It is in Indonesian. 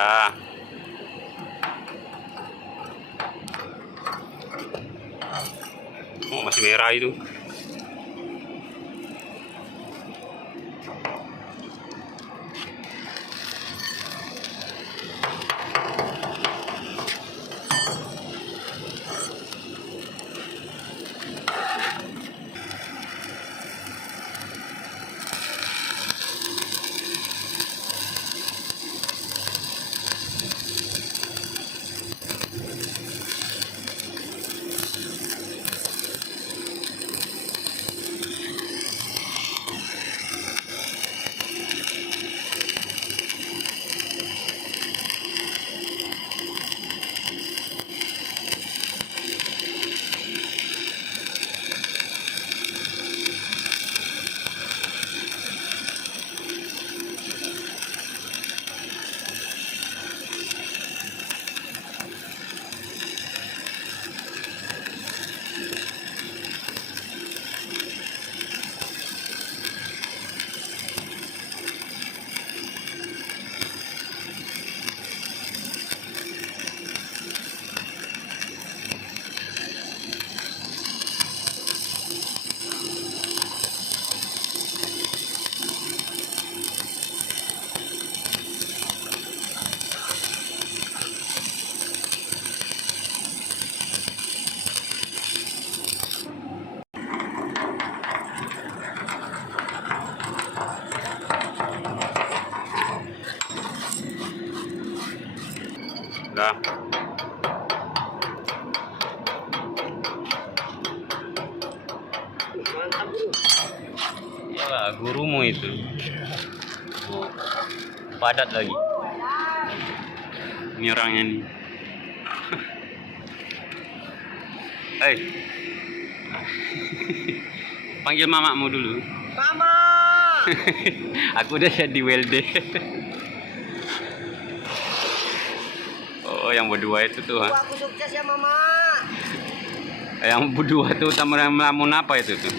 Ah. Oh, masih merah itu. Udah. Mantap bro. Iyalah, gurumu itu. Oh, padat lagi. Ini orangnya nih. Hei. Panggil mamamu dulu. Mama. Aku udah jadi welde. Oh, yang berdua itu tuh. Aku sukses ya mama. Yang berdua tuh tamu lamun apa itu tuh?